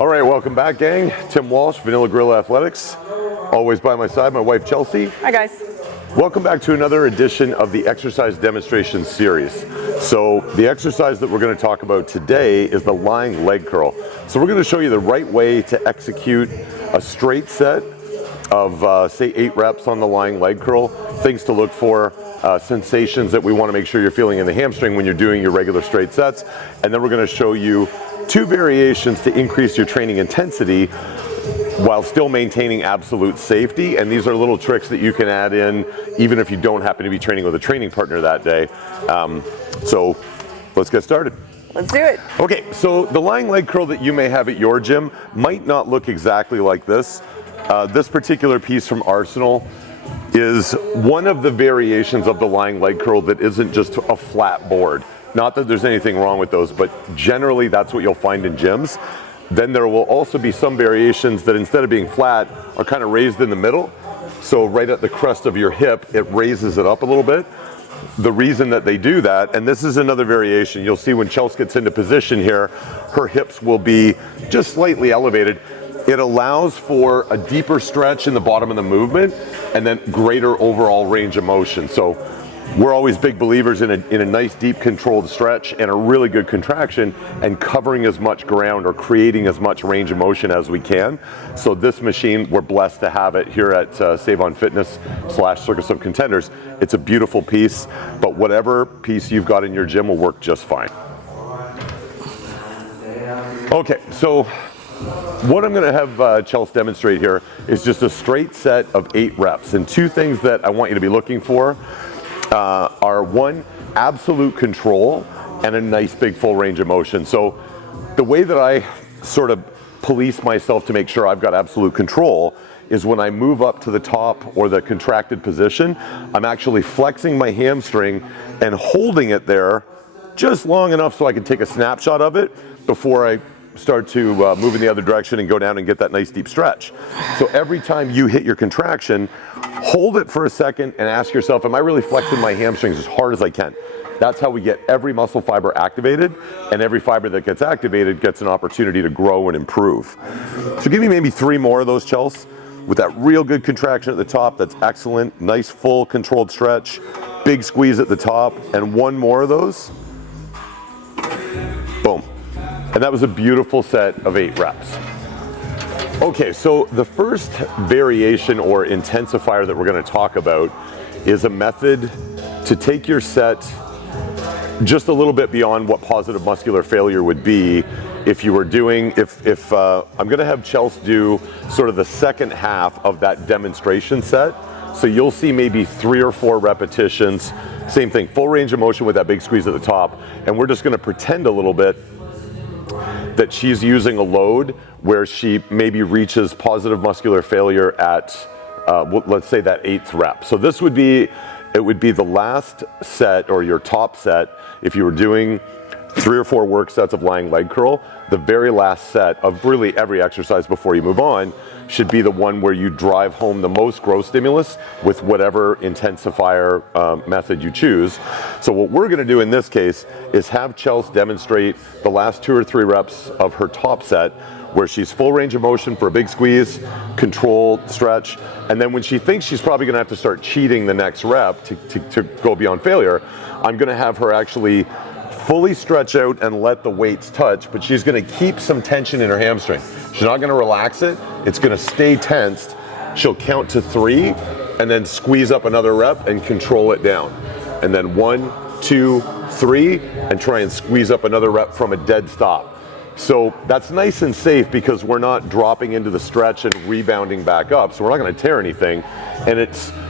All right, welcome back, gang. Tim Walsh, Vanilla Grill Athletics. Always by my side, my wife, Chelsea. Hi, guys. Welcome back to another edition of the exercise demonstration series. So the exercise that we're going to talk about today is the lying leg curl. So we're going to show you the right way to execute a straight set of say 8 reps on the lying leg curl, things to look for, sensations that we want to make sure you're feeling in the hamstring when you're doing your regular straight sets. And then we're going to show you 2 variations to increase your training intensity while still maintaining absolute safety. And these are little tricks that you can add in even if you don't happen to be training with a training partner that day. So let's get started. Let's do it. Okay, so the lying leg curl that you may have at your gym might not look exactly like this. This particular piece from Arsenal is one of the variations of the lying leg curl that isn't just a flat board. Not that there's anything wrong with those, but generally that's what you'll find in gyms. Then there will also be some variations that instead of being flat are kind of raised in the middle. So right at the crest of your hip, it raises it up a little bit. The reason that they do that, and this is another variation, you'll see when Chelsea gets into position here, her hips will be just slightly elevated. It allows for a deeper stretch in the bottom of the movement and then greater overall range of motion. So we're always big believers in a nice deep controlled stretch and a really good contraction and covering as much ground or creating as much range of motion as we can. So this machine, we're blessed to have it here at Save On Fitness / Circus of Contenders. It's a beautiful piece, but whatever piece you've got in your gym will work just fine. Okay, so what I'm going to have Chelsea demonstrate here is just a straight set of 8 reps. And 2 things that I want you to be looking for are 1, absolute control and a nice big full range of motion. So the way that I sort of police myself to make sure I've got absolute control is when I move up to the top or the contracted position, I'm actually flexing my hamstring and holding it there just long enough so I can take a snapshot of it before I start to move in the other direction and go down and get that nice deep stretch. So every time you hit your contraction, hold it for a second and ask yourself, am I really flexing my hamstrings as hard as I can? That's how we get every muscle fiber activated, and every fiber that gets activated gets an opportunity to grow and improve. So give me maybe 3 more of those, Chelsea, with that real good contraction at the top. That's excellent. Nice full controlled stretch, big squeeze at the top, and 1 more of those. Boom. And that was a beautiful set of 8 reps. Okay, so the first variation or intensifier that we're going to talk about is a method to take your set just a little bit beyond what positive muscular failure would be if you were doing, I'm going to have Chelsea do sort of the second half of that demonstration set. So you'll see maybe 3 or 4 repetitions, same thing, full range of motion with that big squeeze at the top, and we're just going to pretend a little bit that she's using a load where she maybe reaches positive muscular failure at, let's say that 8th rep. So this would be, it would be the last set or your top set if you were doing 3 or 4 work sets of lying leg curl. The very last set of really every exercise before you move on should be the one where you drive home the most growth stimulus with whatever intensifier method you choose. So what we're going to do in this case is have Chelsea demonstrate the last 2 or 3 reps of her top set where she's full range of motion for a big squeeze, control, stretch, and then when she thinks she's probably going to have to start cheating the next rep to go beyond failure, I'm going to have her actually fully stretch out and let the weights touch, but she's going to keep some tension in her hamstring. She's not going to relax it. It's going to stay tensed. She'll count to 3 and then squeeze up another rep and control it down. And then 1, 2, 3, and try and squeeze up another rep from a dead stop. So that's nice and safe because we're not dropping into the stretch and rebounding back up. So we're not going to tear anything. And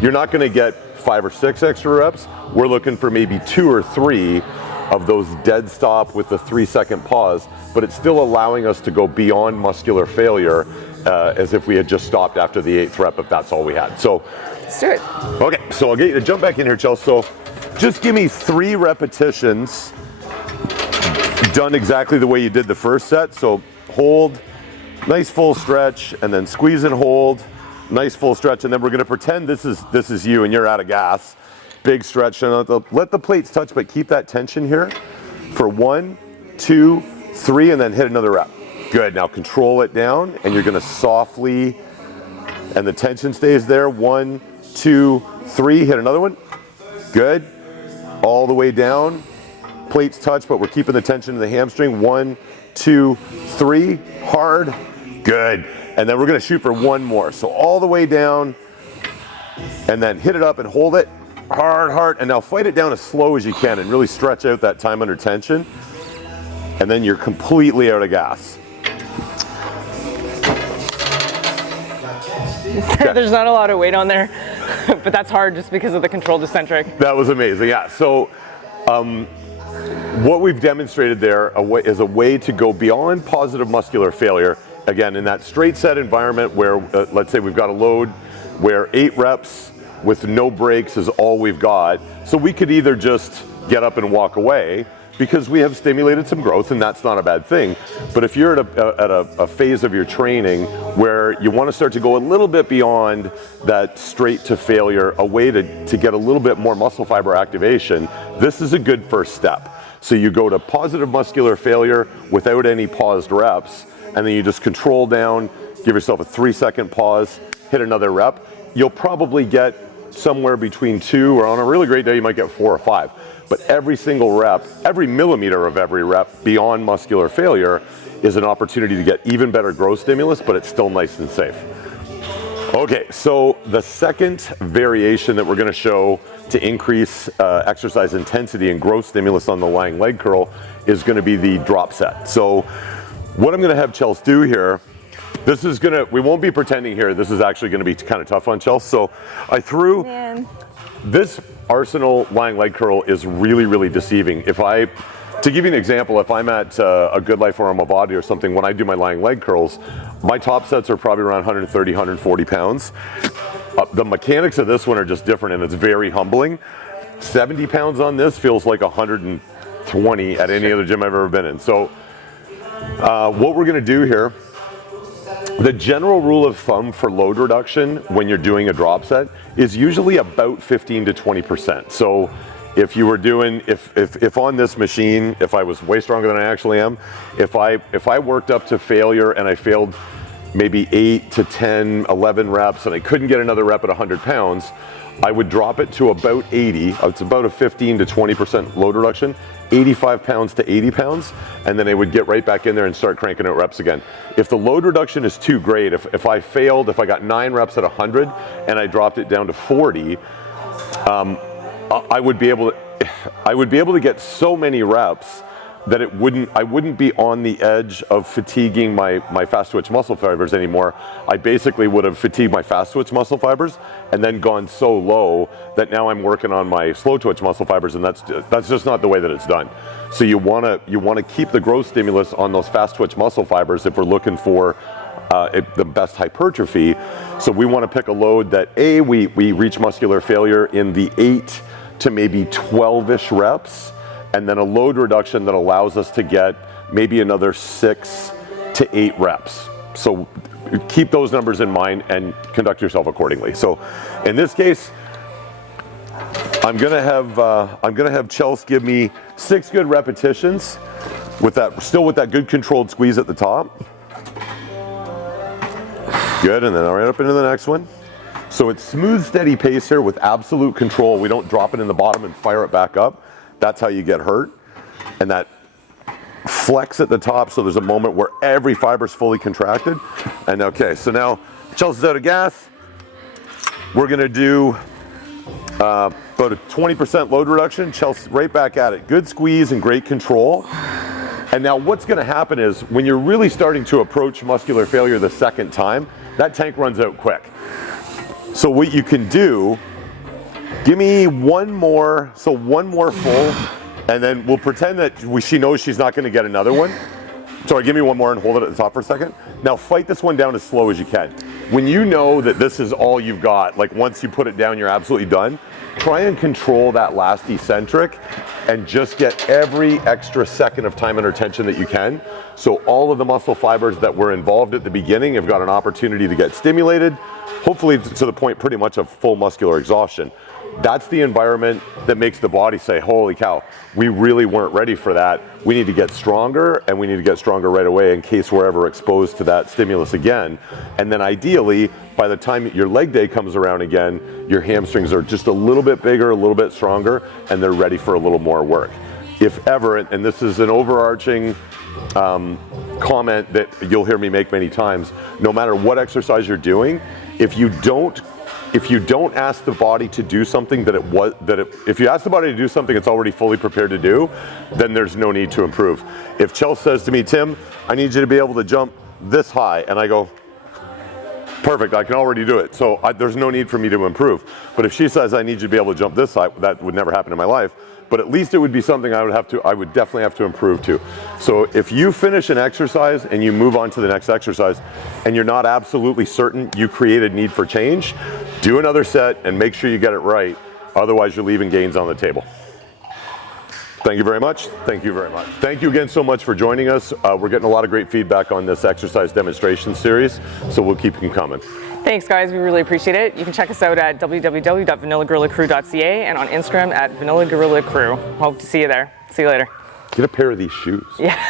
you're not going to get 5 or 6 extra reps. We're looking for maybe 2 or 3 of those dead stop with the 3-second pause, but it's still allowing us to go beyond muscular failure as if we had just stopped after the 8th rep if that's all we had. So let's do it. Okay, so I'll get you to jump back in here, Chelsea. So just give me 3 repetitions done exactly the way you did the first set. So hold, nice full stretch, and then squeeze and hold, nice full stretch, and then we're going to pretend this is you and you're out of gas. Big stretch, and let the plates touch, but keep that tension here for 1, 2, 3, and then hit another rep. Good, now control it down, and you're gonna softly, and the tension stays there. 1, 2, 3, hit another one. Good, all the way down. Plates touch, but we're keeping the tension in the hamstring. 1, 2, 3, hard, good. And then we're gonna shoot for one more. So all the way down, and then hit it up and hold it, hard, hard, and now fight it down as slow as you can and really stretch out that time under tension. And then you're completely out of gas. There's not a lot of weight on there, but that's hard just because of the controlled eccentric. That was amazing, yeah. So what we've demonstrated there is a way to go beyond positive muscular failure. Again, in that straight set environment where, let's say we've got a load where 8 reps with no breaks is all we've got. So we could either just get up and walk away because we have stimulated some growth, and that's not a bad thing. But if you're at a phase of your training where you want to start to go a little bit beyond that straight to failure, a way to get a little bit more muscle fiber activation, this is a good first step. So you go to positive muscular failure without any paused reps, and then you just control down, give yourself a 3-second pause, hit another rep. You'll probably get somewhere between 2, or on a really great day you might get 4 or 5. But every single rep, every millimeter of every rep beyond muscular failure is an opportunity to get even better growth stimulus, but it's still nice and safe. Okay, so the second variation that we're gonna show to increase exercise intensity and growth stimulus on the lying leg curl is gonna be the drop set. So what I'm gonna have Chelsea do here, we won't be pretending here, this is actually gonna be kind of tough on Chelsea. So I threw, this Arsenal lying leg curl is really, really deceiving. To give you an example, if I'm at a Good Life or Amavati or something, when I do my lying leg curls, my top sets are probably around 130, 140 pounds. The mechanics of this one are just different, and it's very humbling. 70 pounds on this feels like 120 at any other gym I've ever been in. So what we're gonna do here, the general rule of thumb for load reduction when you're doing a drop set is usually about 15 to 20%. So if you were doing, if on this machine, if I was way stronger than I actually am, if I worked up to failure and I failed maybe 8 to 10, 11 reps and I couldn't get another rep at 100 pounds, I would drop it to about 80. It's about a 15 to 20% load reduction, 85 pounds to 80 pounds, and then I would get right back in there and start cranking out reps again. If the load reduction is too great, if I got 9 reps at 100 and I dropped it down to 40, I would be able to get so many reps that I wouldn't be on the edge of fatiguing my fast twitch muscle fibers anymore. I basically would have fatigued my fast twitch muscle fibers and then gone so low that now I'm working on my slow twitch muscle fibers, and that's just not the way that it's done. So you wanna keep the growth stimulus on those fast twitch muscle fibers if we're looking for the best hypertrophy. So we wanna pick a load that we reach muscular failure in the 8 to maybe 12-ish reps, and then a load reduction that allows us to get maybe another 6 to 8 reps. So keep those numbers in mind and conduct yourself accordingly. So in this case, I'm gonna have Chelsea give me 6 good repetitions with that good controlled squeeze at the top. Good, and then right up into the next one. So it's smooth, steady pace here with absolute control. We don't drop it in the bottom and fire it back up. That's how you get hurt. And that flex at the top, so there's a moment where every fiber's fully contracted. And okay, so now Chelsea's out of gas. We're gonna do about a 20% load reduction. Chelsea right back at it. Good squeeze and great control. And now what's gonna happen is when you're really starting to approach muscular failure the second time, that tank runs out quick. So what you can do, give me one more full, and then we'll pretend that she knows she's not gonna get another one. Sorry, give me one more and hold it at the top for a second. Now fight this one down as slow as you can. When you know that this is all you've got, like once you put it down, you're absolutely done, try and control that last eccentric and just get every extra second of time under tension that you can. So all of the muscle fibers that were involved at the beginning have got an opportunity to get stimulated, hopefully to the point pretty much of full muscular exhaustion. that's the environment that makes the body say, holy cow, we really weren't ready for that. We need to get stronger, and we need to get stronger right away in case we're ever exposed to that stimulus again. And then ideally, by the time your leg day comes around again, your hamstrings are just a little bit bigger, a little bit stronger, and they're ready for a little more work. If ever, and this is an overarching comment that you'll hear me make many times, no matter what exercise you're doing, if you don't ask the body to do something if you ask the body to do something it's already fully prepared to do, then there's no need to improve. If Chelsea says to me, Tim, I need you to be able to jump this high, and I go, perfect, I can already do it, so there's no need for me to improve. But if she says I need you to be able to jump this high, that would never happen in my life, but at least it would be something I would definitely have to improve to. So if you finish an exercise and you move on to the next exercise and you're not absolutely certain you created need for change, do another set and make sure you get it right, otherwise you're leaving gains on the table. Thank you very much. Thank you very much. Thank you again so much for joining us. We're getting a lot of great feedback on this exercise demonstration series, so we'll keep them coming. Thanks, guys. We really appreciate it. You can check us out at www.vanillagorillacrew.ca and on Instagram at vanillagorillacrew. Hope to see you there. See you later. Get a pair of these shoes. Yeah.